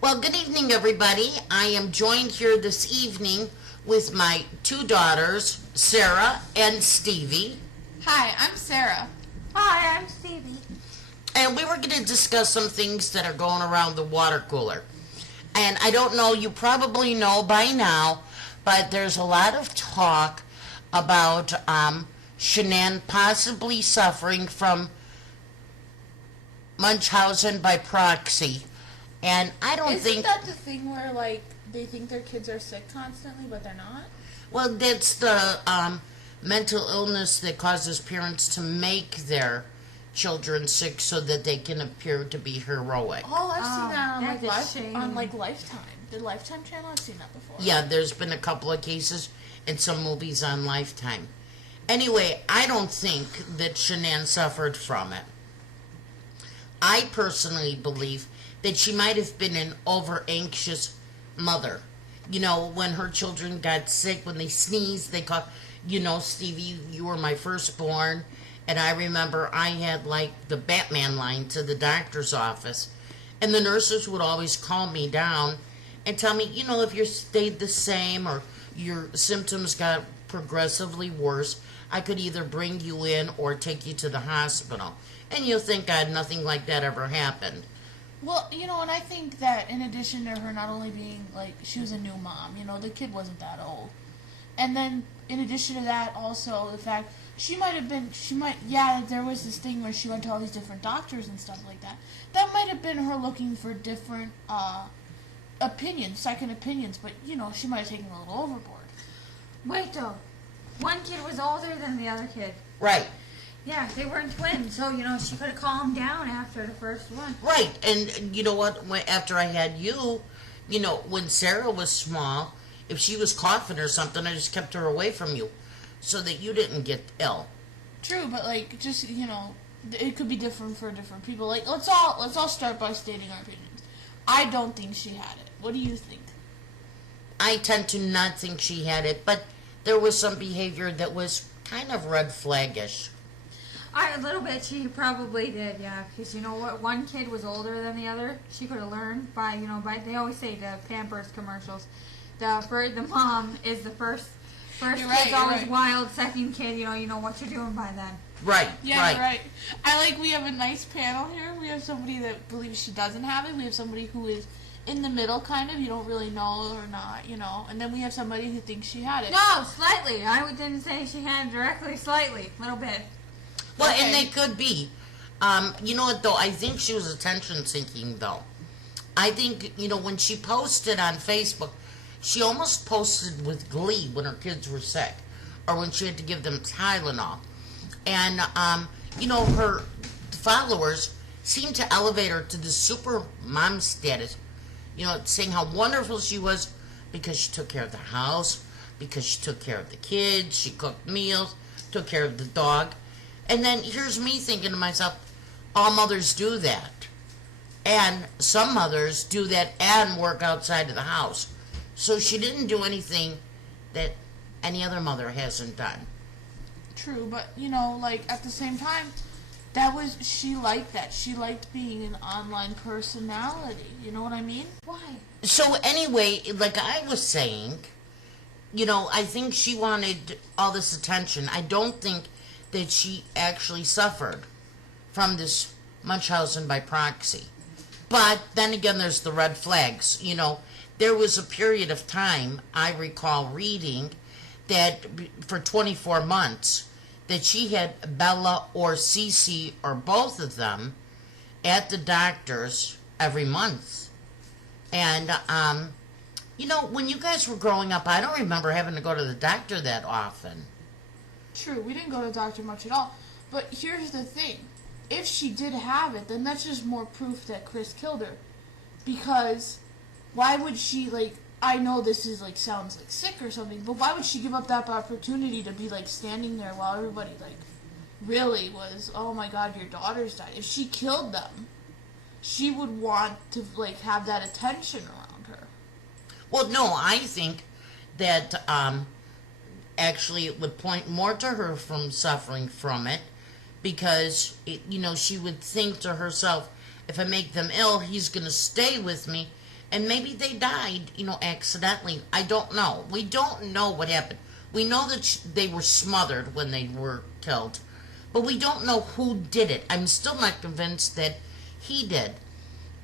Well, good evening, everybody. I am joined here this evening with my two daughters, Sarah and Stevie, Hi, I'm Sarah. Hi, I'm Stevie. and we were going to discuss some things that are going around the water cooler. And I don't know, you probably know by now, but there's a lot of talk about Shannon possibly suffering from Munchausen by proxy. And I don't Isn't think. that the thing where, like, they think their kids are sick constantly, but they're not? Well, that's the mental illness that causes parents to make their children sick so that they can appear to be heroic. Oh, I've seen that that's a shame. on Lifetime. The Lifetime channel, I've seen that before. Yeah, there's been a couple of cases in some movies on Lifetime. Anyway, I don't think that Shannon suffered from it. I personally believe that she might have been an over anxious mother. You know, when her children got sick, when they sneezed, they called, Stevie, you were my firstborn. And I remember I had like the Batman line to the doctor's office. And the nurses would always calm me down and tell me, if you stayed the same or your symptoms got progressively worse, I could either bring you in or take you to the hospital. And you'll think, God, nothing like that ever happened. Well, and I think that in addition to her not only being, like, she was a new mom, the kid wasn't that old. And then, in addition to that, also the fact there was this thing where she went to all these different doctors and stuff like that. That might have been her looking for different opinions, second opinions, but, she might have taken a little overboard. Wait, though. One kid was older than the other kid. Right. Yeah, they weren't twins, so, she could have calmed down after the first one. Right. And you know what? After I had you, when Sarah was small, if she was coughing or something, I just kept her away from you so that you didn't get ill. True, but, like, just, it could be different for different people. Like, let's all start by stating our opinions. I don't think she had it. What do you think? I tend to not think she had it, but there was some behavior that was kind of red flaggish. A little bit she probably did, yeah. Because you know what? One kid was older than the other. She could have learned by, they always say the Pampers commercials. The mom is the first kid's always right. Wild. Second kid, you know what you're doing by then. Right. Yeah, right. Right. We have a nice panel here. We have somebody that believes she doesn't have it. We have somebody who is in the middle, kind of. You don't really know or not, And then we have somebody who thinks she had it. No, slightly. I didn't say she had it directly, slightly. A little bit. Well, okay. And they could be. You know what, though? I think she was attention-seeking, though. I think, when she posted on Facebook, she almost posted with glee when her kids were sick or when she had to give them Tylenol. And, her followers seemed to elevate her to the super mom status, saying how wonderful she was because she took care of the house, because she took care of the kids, she cooked meals, took care of the dog. And then here's me thinking to myself, all mothers do that. And some mothers do that and work outside of the house. So she didn't do anything that any other mother hasn't done. True, but, at the same time, she liked that. She liked being an online personality. You know what I mean? Why? So anyway, like I was saying, I think she wanted all this attention. I don't think that she actually suffered from this Munchausen by proxy. But then again, there's the red flags. There was a period of time, I recall reading, that for 24 months, that she had Bella or Cece or both of them at the doctor's every month. And, when you guys were growing up, I don't remember having to go to the doctor that often. True, we didn't go to the doctor much at all. But here's the thing. If she did have it, then that's just more proof that Chris killed her. Because why would she, I know this is, sounds like sick or something, but why would she give up that opportunity to be, standing there while everybody, really was, oh my God, your daughter's died. If she killed them, she would want to, have that attention around her. Well, no, I think that, actually it would point more to her from suffering from it because, she would think to herself, if I make them ill, he's going to stay with me And maybe they died, accidentally. I don't know. We don't know what happened. We know that they were smothered when they were killed, but we don't know who did it. I'm still not convinced that he did.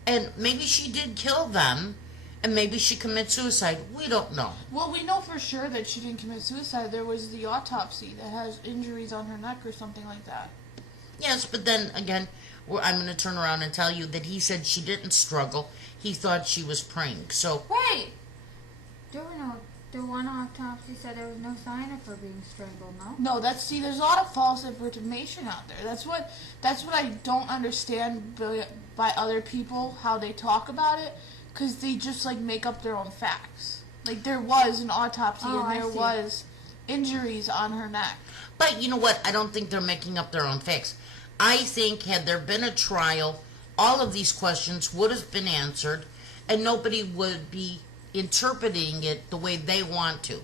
And maybe she did kill them, and maybe she committed suicide. We don't know. Well, we know for sure that she didn't commit suicide. There was the autopsy that has injuries on her neck or something like that. Yes, but then again, I'm going to turn around and tell you that he said she didn't struggle. He thought she was praying. So Wait! The one autopsy said there was no sign of her being strangled, no? No, there's a lot of false information out there. That's what I don't understand by other people, how they talk about it, because they just like make up their own facts. Like there was an autopsy and there was injuries on her neck. But you know what? I don't think they're making up their own facts. I think had there been a trial, all of these questions would have been answered, and nobody would be interpreting it the way they want to.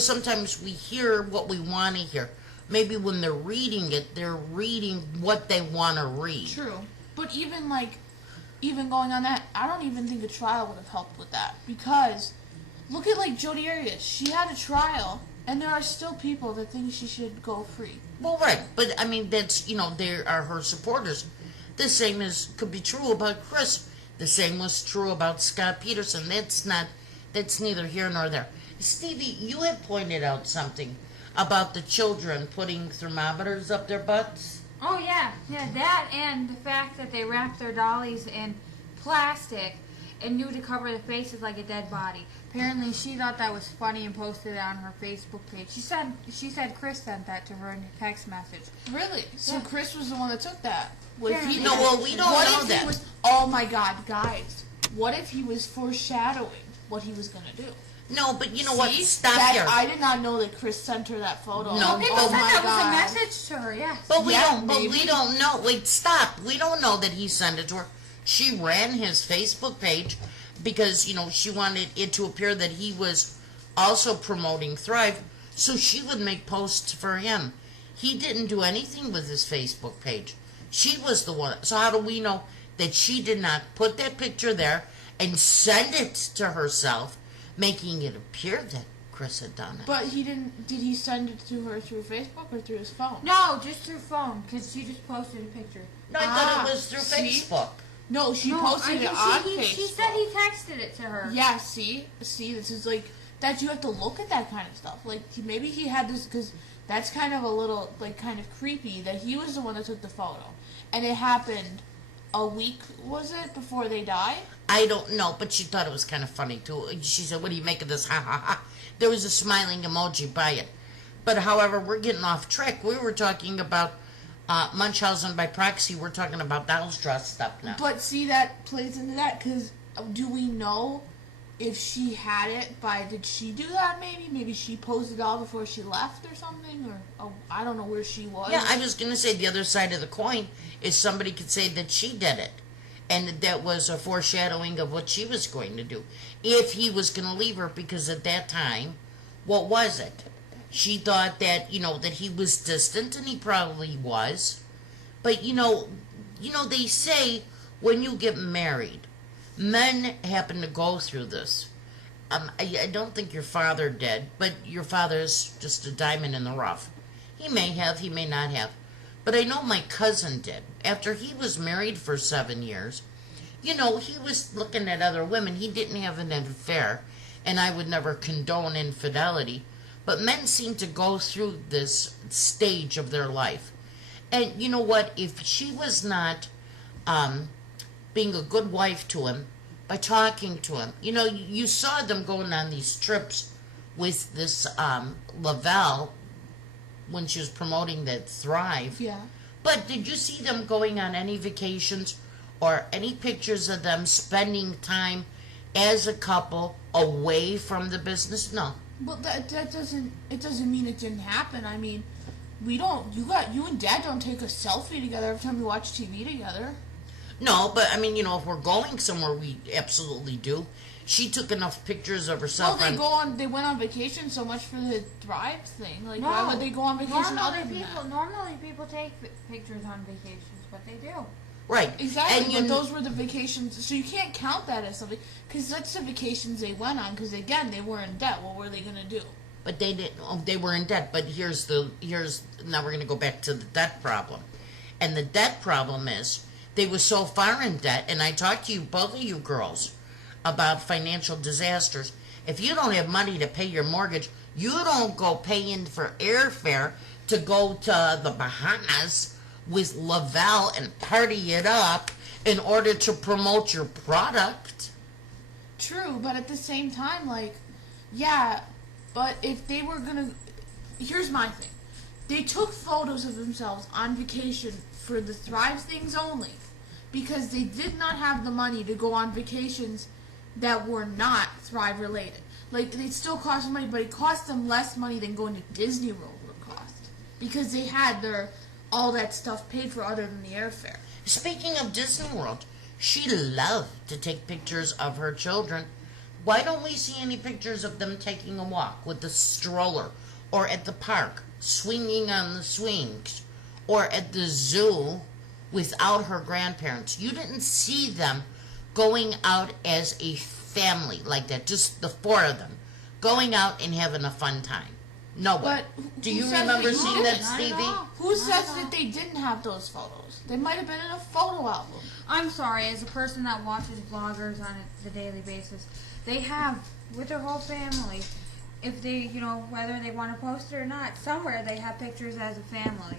Sometimes we hear what we want to hear. Maybe when they're reading it, they're reading what they want to read. True. But even going on that, I don't even think a trial would have helped with that. Because look at Jodi Arias. She had a trial, and there are still people that think she should go free. Well, right. But, I mean, that's, they are her supporters. The same could be true about Chris. The same was true about Scott Peterson. That's neither here nor there. Stevie, you had pointed out something about the children putting thermometers up their butts. Oh, yeah. Yeah, that and the fact that they wrapped their dollies in plastic and knew to cover the faces like a dead body. Apparently, she thought that was funny and posted it on her Facebook page. She said Chris sent that to her in a text message. Really? So Yeah. Chris was the one that took that? No, well, we don't know that. Oh my God, guys! What if he was foreshadowing what he was gonna do? No, but you know what? See? Stop here. I did not know that Chris sent her that photo. No, People oh said my that God. was a message to her, yes. But we Yeah, don't. But we maybe. don't know. Wait, stop. We don't know that he sent it to her. She ran his Facebook page because she wanted it to appear that he was also promoting Thrive, so she would make posts for him. He didn't do anything with his Facebook page. She was the one. So how do we know that she did not put that picture there and send it to herself, making it appear that Chris had done it? But he didn't. Did he send it to her through Facebook or through his phone? No, just through phone, because she just posted a picture. No, I thought it was through see? Facebook. No, she posted it on Facebook. She said he texted it to her. Yeah, see, this is that you have to look at that kind of stuff. Maybe he had this because that's kind of a little kind of creepy that he was the one that took the photo, and it happened a week, was it, before they died? I don't know, but she thought it was kind of funny too. She said, "What do you make of this?" Ha ha ha. There was a smiling emoji by it. But however, we're getting off track. We were talking about Munchausen by Proxy. We're talking about dolls dressed up now. But see, that plays into that because do we know if she had it did she do that maybe she posted it all before she left or something, or I don't know where she was. Yeah, I was going to say the other side of the coin is somebody could say that she did it, and that was a foreshadowing of what she was going to do if he was going to leave her, because at that time, what was it? She thought that, that he was distant, and he probably was. But, they say when you get married, men happen to go through this. I don't think your father did, but your father's just a diamond in the rough. He may have, he may not have. But I know my cousin did. After he was married for 7 years, he was looking at other women. He didn't have an affair, and I would never condone infidelity. But men seem to go through this stage of their life. And you know what? If she was not being a good wife to him by talking to him, you saw them going on these trips with this Lavelle when she was promoting that Thrive. Yeah. But did you see them going on any vacations or any pictures of them spending time as a couple away from the business? No. Well, that doesn't mean it didn't happen. I mean, you and Dad don't take a selfie together every time you watch TV together. No, but I mean, if we're going somewhere, we absolutely do. She took enough pictures of herself. They went on vacation so much for the Thrive thing. Why would they go on vacation other than that? Normally people take pictures on vacations, but they do. Right. Exactly, And but those were the vacations, so you can't count that as something, because that's the vacations they went on, because again, they were in debt. What were they going to do? But they didn't. Oh, they were in debt. But here's now we're going to go back to the debt problem, and the debt problem is they were so far in debt. And I talked to you, both of you girls, about financial disasters. If you don't have money to pay your mortgage, you don't go paying for airfare to go to the Bahamas with Lavelle and party it up in order to promote your product. True, but at the same time, like, yeah, but if they were gonna, here's my thing. They took photos of themselves on vacation for the Thrive things only, because they did not have the money to go on vacations that were not Thrive related. Like, it still cost money, but it cost them less money than going to Disney World would cost, because they had all that stuff paid for other than the airfare. Speaking of Disney World, she loved to take pictures of her children. Why don't we see any pictures of them taking a walk with the stroller, or at the park swinging on the swings, or at the zoo without her grandparents? You didn't see them going out as a family like that, just the four of them going out and having a fun time. No one. But do you remember seeing that, Stevie? Who says that they didn't have those photos? They might have been in a photo album. I'm sorry, as a person that watches vloggers on a daily basis, they have, with their whole family, if they, whether they want to post it or not, somewhere they have pictures as a family.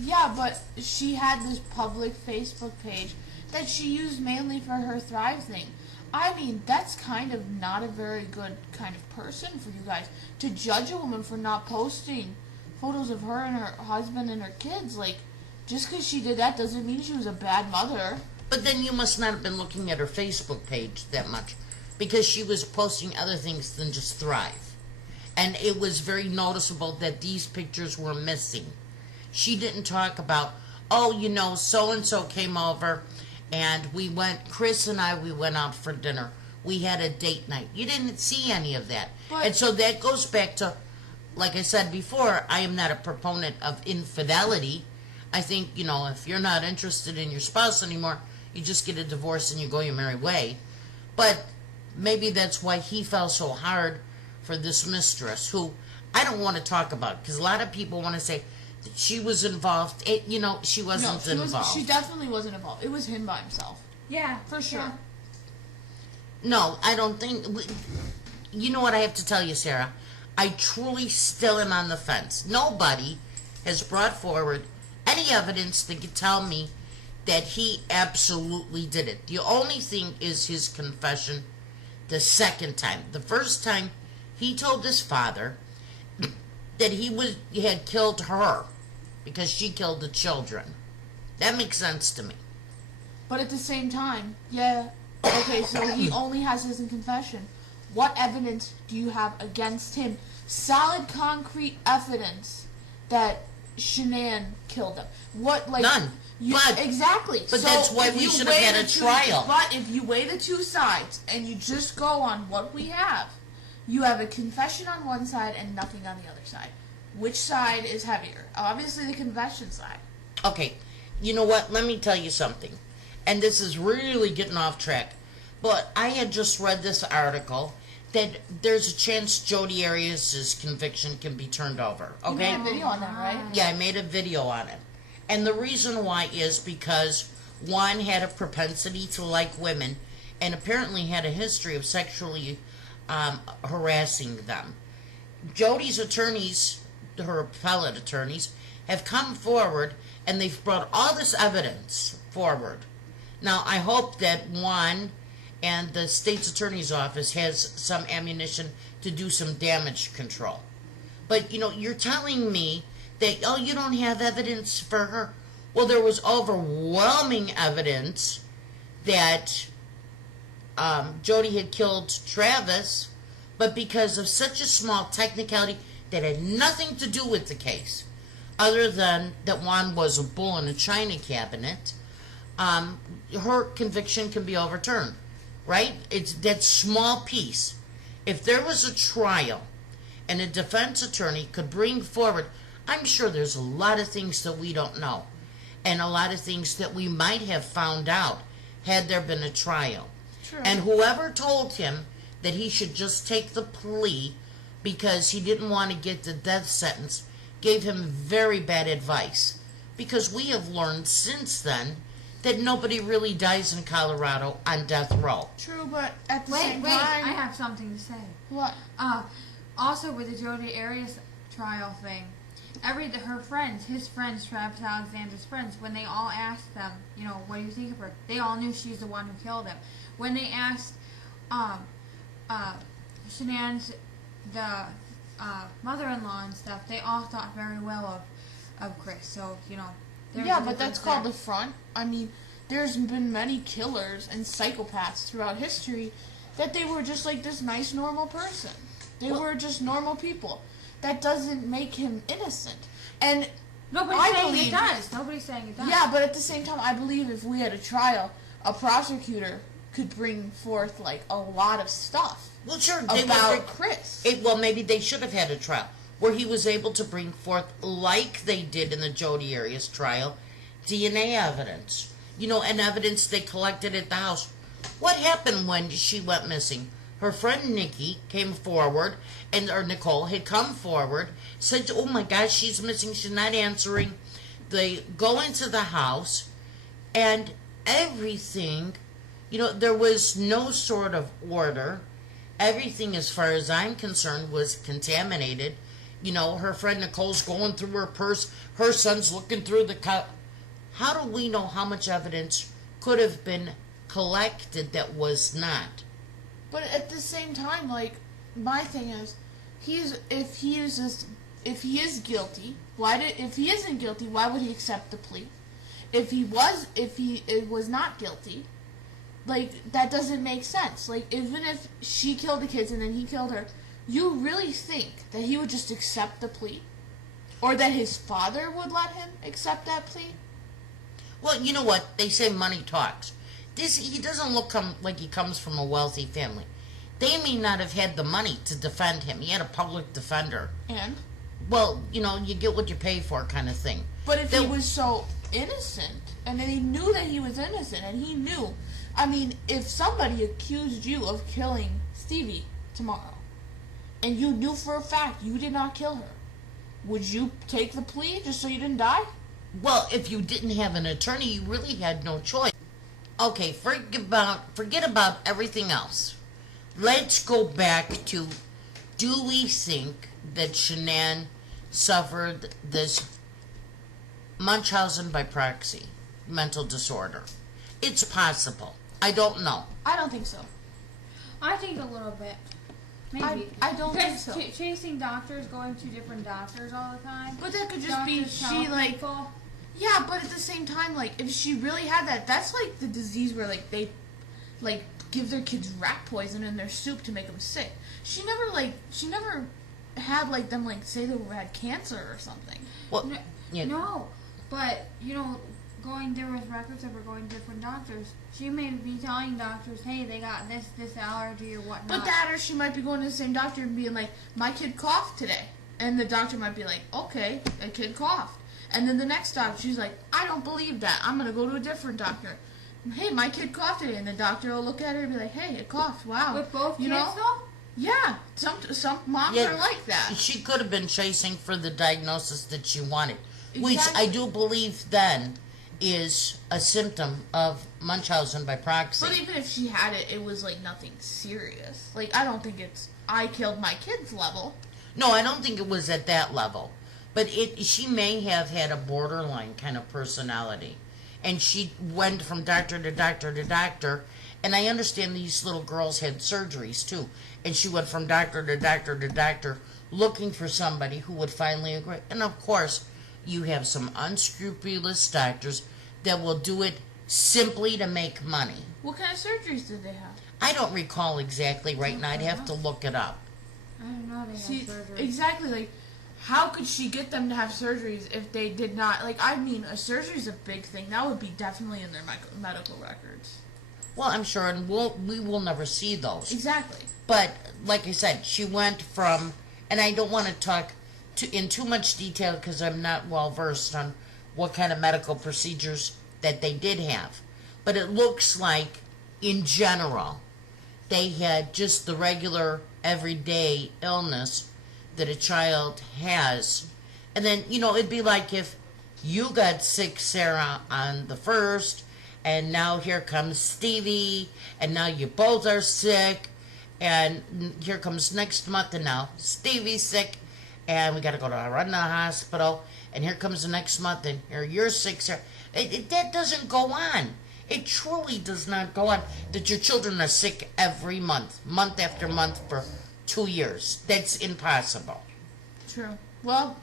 Yeah, but she had this public Facebook page that she used mainly for her Thrive thing. I mean, that's kind of not a very good kind of person for you guys to judge a woman for not posting photos of her and her husband and her kids. Like, just because she did that doesn't mean she was a bad mother. But then you must not have been looking at her Facebook page that much, because she was posting other things than just Thrive. And it was very noticeable that these pictures were missing. She didn't talk about, oh, so-and-so came over and Chris and I, we went out for dinner. We had a date night. You didn't see any of that. And so that goes back to, like I said before, I am not a proponent of infidelity. I think, if you're not interested in your spouse anymore, you just get a divorce and you go your merry way. But maybe that's why he fell so hard for this mistress, who I don't want to talk about, because a lot of people want to say that she was involved. She wasn't involved. She definitely wasn't involved. It was him by himself. Yeah. For sure. Yeah. No, I don't think. You know what I have to tell you, Sarah? I truly still am on the fence. Nobody has brought forward any evidence that could tell me that he absolutely did it. The only thing is his confession the second time. The first time, he told his father that he had killed her because she killed the children. That makes sense to me. But at the same time, yeah, okay, so he only has his in confession. What evidence do you have against him? Solid, concrete evidence that Shannon killed him. None. Exactly. But so that's why we should have had a trial. But if you weigh the two sides and you just go on what we have, you have a confession on one side and nothing on the other side. Which side is heavier? Obviously the confession side. Okay, you know what? Let me tell you something. And this is really getting off track. But I had just read this article that there's a chance Jodi Arias' conviction can be turned over. Okay? You made a video on that, right? Yeah, I made a video on it. And the reason why is because Juan had a propensity to like women and apparently had a history of sexually harassing them. Jodi's attorneys, her appellate attorneys, have come forward and they've brought all this evidence forward. Now, I hope that Juan and the state's attorney's office has some ammunition to do some damage control. But, you're telling me that, you don't have evidence for her? Well, there was overwhelming evidence that Jodi had killed Travis, but because of such a small technicality that had nothing to do with the case, other than that Juan was a bull in a china cabinet, her conviction can be overturned, right? It's that small piece. If there was a trial and a defense attorney could bring forward, I'm sure there's a lot of things that we don't know. and a lot of things that we might have found out had there been a trial. True. And whoever told him that he should just take the plea because he didn't want to get the death sentence gave him very bad advice. Because we have learned since then that nobody really dies in Colorado on death row. True, but at the Wait, same I time, have something to say. what? Also with the Jodi Arias trial thing, his friends, Travis Alexander's friends, when they all asked them, you know, what do you think of her? They all knew she's the one who killed him. When they asked, Shannon's, the mother-in-law and stuff, they all thought very well of Chris. So, you know, there's Yeah, a but that's difference called there. the front. I mean, there's been many killers and psychopaths throughout history that they were just like this nice, normal person. They were just normal people. That doesn't make him innocent. And Nobody's I saying believe- it does. Nobody's saying it does. yeah, but at the same time, I believe if we had a trial, a prosecutor could bring forth like a lot of stuff Well, sure, they about would. Chris. Well, maybe they should have had a trial where he was able to bring forth, like they did in the Jodi Arias trial, DNA evidence. You know, and evidence they collected at the house. What happened when she went missing? Her friend Nikki came forward, or Nicole had come forward, said, "Oh my gosh, she's missing. She's not answering." They go into the house, and everything, you know, there was no sort of order. Everything, as far as I'm concerned, was contaminated. You know, her friend Nicole's going through her purse. Her son's looking through the cup. How do we know how much evidence could have been collected that was not? But at the same time, like, my thing is, if he is guilty, if he isn't guilty, why would he accept the plea? If he was not guilty, like, that doesn't make sense. Like, even if she killed the kids and then he killed her, you really think that he would just accept the plea? Or that his father would let him accept that plea? Well, you know what? They say money talks. He doesn't look like he comes from a wealthy family. They may not have had the money to defend him. He had a public defender. And? Well, you know, you get what you pay for kind of thing. But if he was so innocent, and then he knew that he was innocent, and he knew, I mean, if somebody accused you of killing Stevie tomorrow, and you knew for a fact you did not kill her, would you take the plea just so you didn't die? Well, if you didn't have an attorney, you really had no choice. Okay, forget about everything else. Let's go back to, do we think that Shannon suffered this Munchausen by proxy mental disorder? It's possible. I don't know. I don't think so. I think a little bit. Maybe. I don't think Because so. chasing doctors, going to different doctors all the time. But that could just be Doctors she, telling like, people. yeah, but at the same time, like, if she really had that, that's like the disease where, like, they, like, give their kids rat poison in their soup to make them sick. She never had, like, them, like, say they had cancer or something. Well, No, yeah. no, but you know, there was records of her going to different doctors. She may be telling doctors, "Hey, they got this allergy or whatnot." But that, or she might be going to the same doctor and being like, "My kid coughed today," and the doctor might be like, "Okay, a kid coughed," and then the next doctor, she's like, "I don't believe that. I'm gonna go to a different doctor." Hey, my kid coughed today, and the doctor will look at her and be like, "Hey, it coughed. Wow." With both you kids, know? though. Yeah, some moms Yeah, are like that. She could have been chasing for the diagnosis that she wanted, which Exactly. I do believe then is a symptom of Munchausen by proxy. But even if she had it, it was like nothing serious. Like, I don't think it's I killed my kids level. No, I don't think it was at that level. But she may have had a borderline kind of personality. And she went from doctor to doctor to doctor. And I understand these little girls had surgeries too. And she went from doctor to doctor to doctor looking for somebody who would finally agree. And of course, you have some unscrupulous doctors that will do it simply to make money. What kind of surgeries did they have? I don't recall exactly right now. I'd have to look it up. I don't know. They See, had surgery. exactly, like, how could she get them to have surgeries if they did not? Like, I mean, a surgery is a big thing. That would be definitely in their medical records. Well, I'm sure, and we will never see those. Exactly. But like I said, she went from, and I don't want to talk in too much detail because I'm not well versed on what kind of medical procedures that they did have. But it looks like, in general, they had just the regular, everyday illness that a child has. And then, it'd be like if you got sick, Sarah, on the 1st, and now here comes Stevie, and now you both are sick, and here comes next month, and now Stevie's sick, and we got to go to run the hospital, and here comes the next month, and here you're sick, Sarah. That doesn't go on. It truly does not go on that your children are sick every month after month for 2 years. That's impossible. True. Well,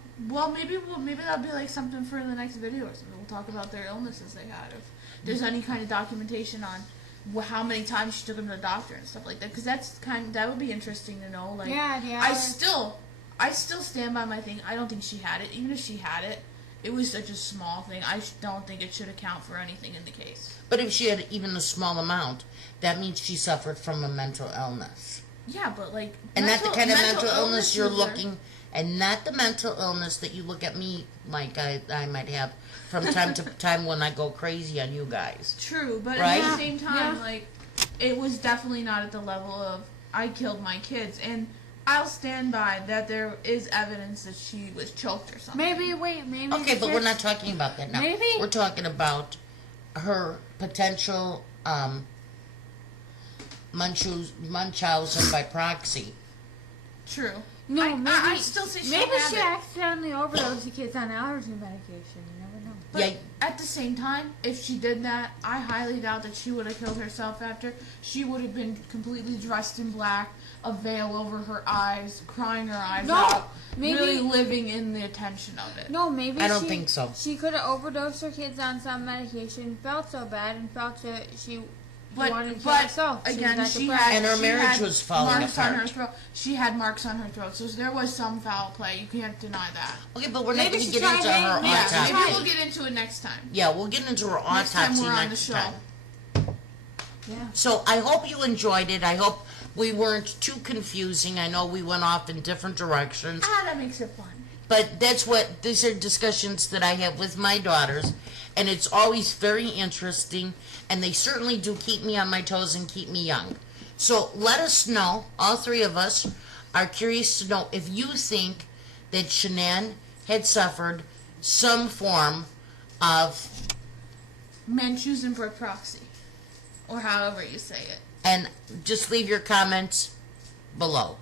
maybe that'll be like something for the next video or something. We'll talk about their illnesses they had. If there's any kind of documentation on how many times she took them to the doctor and stuff like that, because that would be interesting to know. Like, yeah. I still stand by my thing. I don't think she had it. Even if she had it, it was such a small thing. I don't think it should account for anything in the case. But if she had even a small amount, that means she suffered from a mental illness. Yeah, but like, and not the kind of mental illness you're looking, and not the mental illness that you look at me like I might have from time to time when I go crazy on you guys. True, but right? at the same time, like, it was definitely not at the level of I killed my kids, and I'll stand by that there is evidence that she was choked or something. Maybe. Okay, but we're not talking about that now. Maybe. We're talking about her potential Munchausen by proxy. True. No, maybe. I still say she maybe have she it. accidentally overdosed the kids on allergy medication. You never know. But at the same time, if she did that, I highly doubt that she would have killed herself after. She would have been completely dressed in black, a veil over her eyes, crying her eyes out, really living in the attention of it. No, maybe I don't think so. She could have overdosed her kids on some medication, felt so bad, and felt that she wanted to kill herself. Again, she and her marriage was falling marks apart. on her throat. She had marks on her throat, so there was some foul play. You can't deny that. Okay, but we're not going to Maybe get into her autopsy. Maybe we'll get into it next time. Yeah, we'll get into her Next autopsy time we're on the next show. time. Yeah. So I hope you enjoyed it. I hope we weren't too confusing. I know we went off in different directions. That makes it fun. But these are discussions that I have with my daughters, and it's always very interesting, and they certainly do keep me on my toes and keep me young. So let us know, all three of us are curious to know if you think that Shannon had suffered some form of Munchausen by proxy, or however you say it. and just leave your comments below.